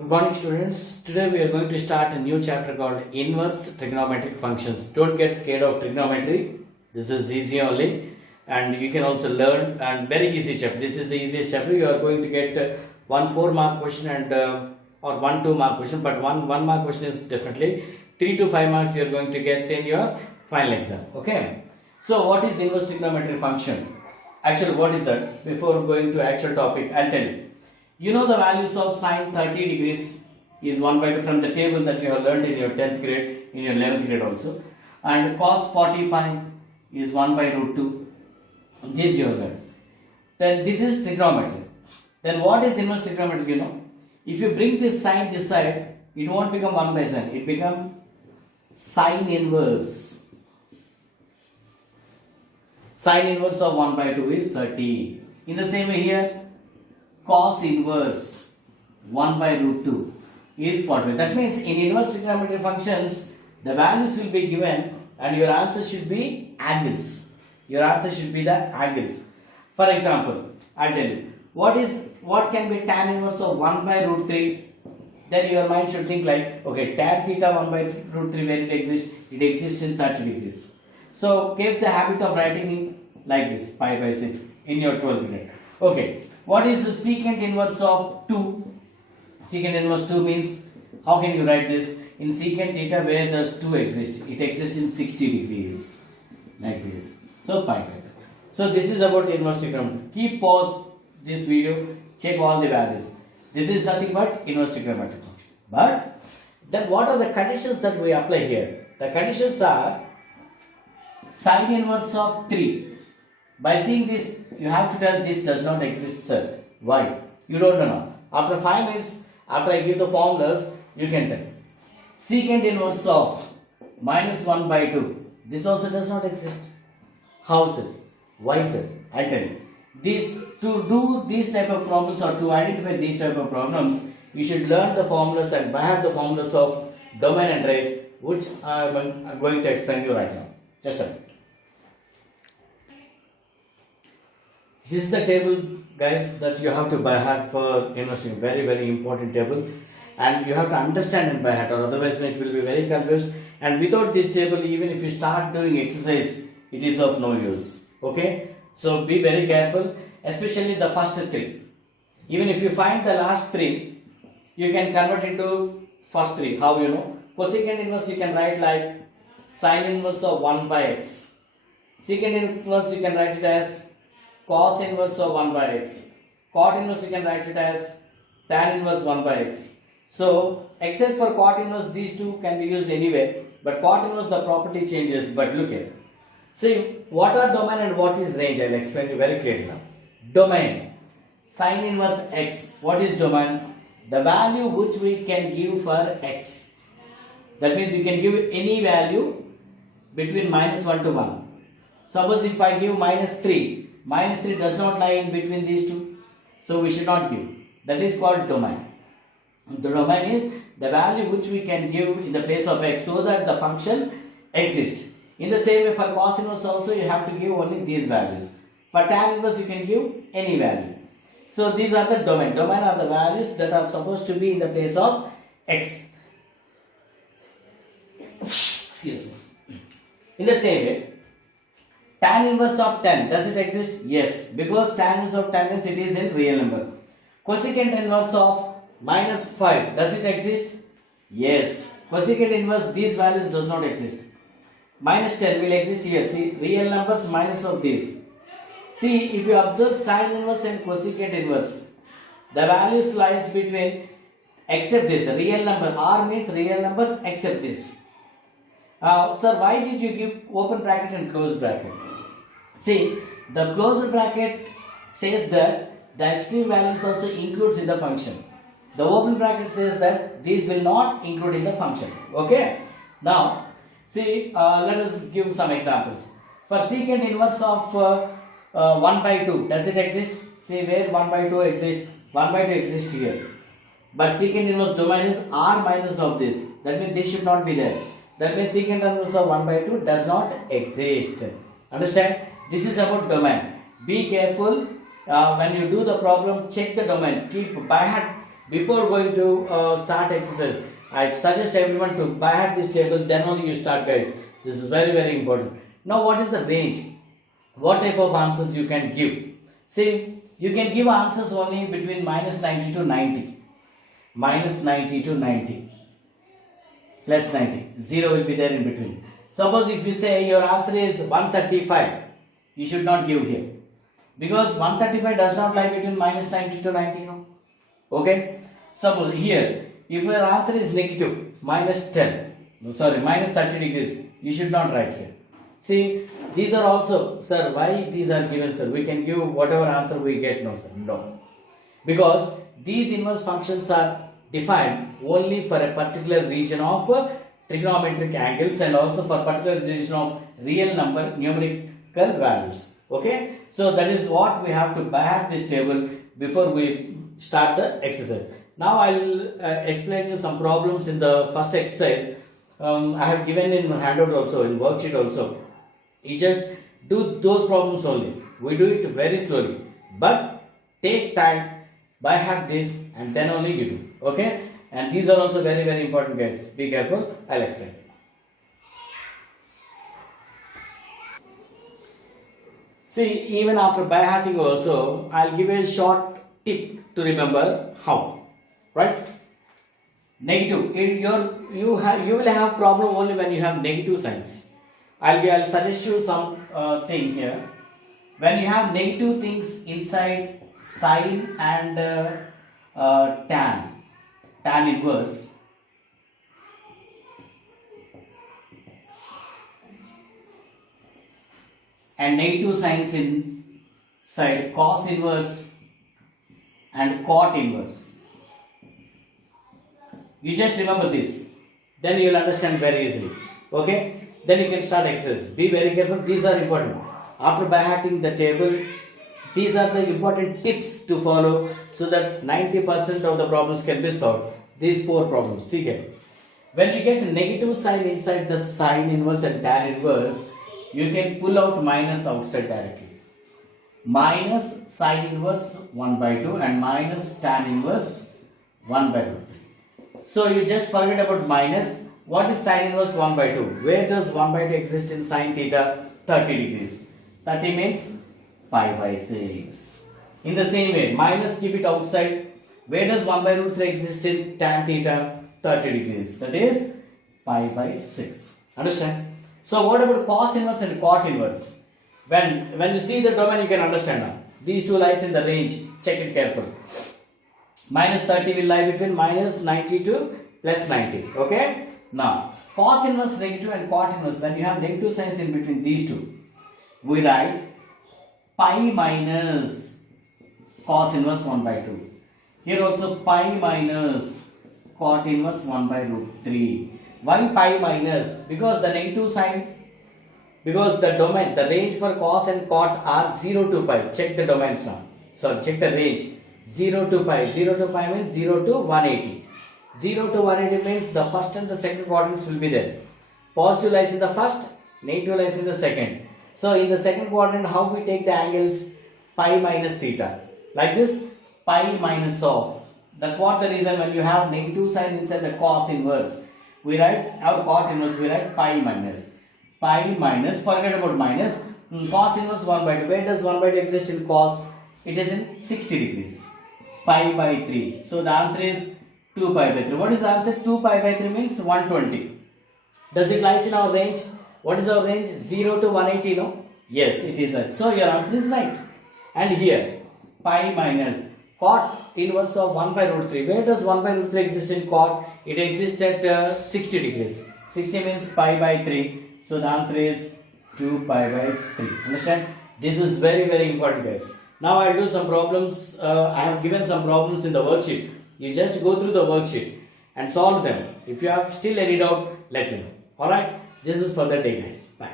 Good morning, students. Today we are going to start a new chapter called Inverse Trigonometric Functions. Don't get scared of trigonometry. This is easy only, and you can also learn, and very easy chapter. This is the easiest chapter. You are going to get one 4-mark question and or one 2-mark question, but one mark question is definitely 3 to 5 marks you are going to get in your final exam. Okay. So what is inverse trigonometric function? Actually, what is that? Before going to actual topic, I'll tell you. You know the values of sine 30 degrees is 1 by 2 from the table that you have learned in your 10th grade, in your 11th grade also. And cos 45 is 1 by root 2. This you have learned. Then this is trigonometry. Then what is inverse trigonometry? You know, if you bring this sine this side, it won't become 1 by sine. It becomes sine inverse. Sine inverse of 1 by 2 is 30. In the same way here, cos inverse 1 by root 2 is 40. That means in inverse trigonometric functions, the values will be given and your answer should be angles. Your answer should be the angles. For example, I tell you, what can be tan inverse of 1 by root 3? Then your mind should think like, okay, tan theta 1 by root 3, where it exists? It exists in 30 degrees. So keep the habit of writing like this, pi by 6 in your 12th grade. Okay. What is the secant inverse of 2? Secant inverse 2 means, how can you write this? In secant theta where does 2 exist? It exists in 60 degrees. Like this. So pi by 3. So this is about inverse trigonometry. Keep pause this video. Check all the values. This is nothing but inverse trigonometric function. But then what are the conditions that we apply here? The conditions are sine inverse of 3. By seeing this, you have to tell this does not exist, sir. Why? You don't know. After 5 minutes, after I give the formulas, you can tell. Secant inverse of minus 1 by 2. This also does not exist. How, sir? Why, sir? I'll tell you. To do these type of problems or to identify these type of problems, you should learn the formulas and by heart the formulas of domain and range, which I'm going to explain you right now. Just a minute. This is the table, guys, that you have to by heart for inverse. Very, very important table, and you have to understand it by heart, or otherwise it will be very confused. And without this table, even if you start doing exercise, it is of no use. Okay, so be very careful, especially the first 3. Even if you find the last 3, you can convert into first 3. How you know? Cosecant inverse you can write like sine inverse of 1 by x. Secant inverse you can write it as cos inverse of 1 by x. Cot inverse you can write it as tan inverse 1 by x. So, except for cot inverse, these two can be used anyway. But cot inverse, the property changes. But look here. See, what are domain and what is range? I will explain you very clearly now. Domain. Sine inverse x. What is domain? The value which we can give for x. That means you can give any value between minus 1 to 1. Suppose if I give minus 3. Minus 3 does not lie in between these two. So we should not give. That is called domain. The domain is the value which we can give in the place of x so that the function exists. In the same way for cos inverse also you have to give only these values. For tan inverse you can give any value. So these are the domain. Domain are the values that are supposed to be in the place of x. Excuse me. In the same way, tan inverse of 10, does it exist? Yes, because tan inverse of 10 means it is in real number. Cosecant inverse of minus 5, does it exist? Yes. Cosecant inverse, these values does not exist. Minus 10 will exist here. See, real numbers minus of these. See, if you observe sine inverse and cosecant inverse, the values lies between, except this, real number. R means real numbers except this. Sir, why did you give open bracket and closed bracket? See, the closed bracket says that the extreme values also includes in the function. The open bracket says that these will not include in the function. Okay. Now, see, let us give some examples. For secant inverse of 1 by 2, does it exist? See, where 1 by 2 exists? 1 by 2 exists here. But secant inverse domain is r minus of this. That means this should not be there. That means secant inverse of 1 by 2 does not exist. Understand? This is about domain. Be careful when you do the problem. Check the domain. Keep by heart before going to start exercise, I suggest everyone to by heart this table, then only you start, guys. This is very, very important. Now, what is the range? What type of answers you can give? See, you can give answers only between minus 90 to 90. Minus 90 to 90. Plus 90. 0 will be there in between. Suppose if you say your answer is 135, you should not give here. Because 135 does not lie between minus 90 to 90. No? Okay. Suppose here, if your answer is negative, minus 10, minus 30 degrees, you should not write here. See, these are also, sir, why these are given, sir? We can give whatever answer we get, no, sir. No. Because these inverse functions are defined only for a particular region of trigonometric angles and also for particular region of real number numerical values. Okay. So that is what we have to back this table before we start the exercise. Now I will explain you some problems in the first exercise. I have given in handout also, in worksheet also. You just do those problems only. We do it very slowly. But take time, by heart this, and then only you do. Okay? And these are also very, very important, guys. Be careful. I'll explain. See, even after by hearting also, I'll give a short tip to remember how. Right? Negative. You will have problem only when you have negative signs. I'll suggest you some thing here. When you have negative things inside sine and tan inverse, and negative signs inside cos inverse and cot inverse. You just remember this, then you will understand very easily. Okay? Then you can start exercise. Be very careful. These are important. After by hearting the table, these are the important tips to follow so that 90% of the problems can be solved. These 4 problems. See here. When you get the negative sign inside the sine inverse and tan inverse, you can pull out minus outside directly. Minus sine inverse 1 by 2 and minus tan inverse 1 by 2. So you just forget about minus. What is sine inverse 1 by 2? Where does 1 by 2 exist in sine theta? 30 degrees. 30 means pi by 6. In the same way, minus keep it outside. Where does 1 by root 3 exist in tan theta? 30 degrees. That is pi by 6. Understand? So what about cos inverse and cot inverse? When you see the domain, you can understand now. These two lies in the range. Check it carefully. Minus 30 will lie between minus 90 to plus 90. Okay? Now, cos inverse negative and cot inverse, when you have negative signs in between these two, we write pi minus cos inverse 1 by 2. Here also pi minus cot inverse 1 by root 3. Why pi minus? Because the negative sign, because the domain, the range for cos and cot are 0 to pi. Check the domains now. So, check the range. 0 to pi. 0 to pi means 0 to 180. 0 to 180 means the first and the second quadrants will be there. Positive lies in the first, negative lies in the second. So in the second quadrant, how we take the angles? Pi minus theta. Like this, pi minus of. That's what the reason when you have negative sign inside the cos inverse. We write our cot inverse, we write pi minus. Pi minus, forget about minus. Cos inverse 1 by 2. Where does 1 by 2 exist in cos? It is in 60 degrees. Pi by 3. So the answer is 2 pi by 3. What is the answer? 2 pi by 3 means 120. Does it lies in our range? What is our range? 0 to 180, no? Yes, it is right. So your answer is right. And here, pi minus cot inverse of 1 by root 3. Where does 1 by root 3 exist in cot? It exists at 60 degrees. 60 means pi by 3. So the answer is 2 pi by 3. Understand? This is very, very important, guys. Now I will do some problems. I have given some problems in the worksheet. You just go through the worksheet and solve them. If you have still any doubt, let me know. Alright? This is for the day, guys. Bye.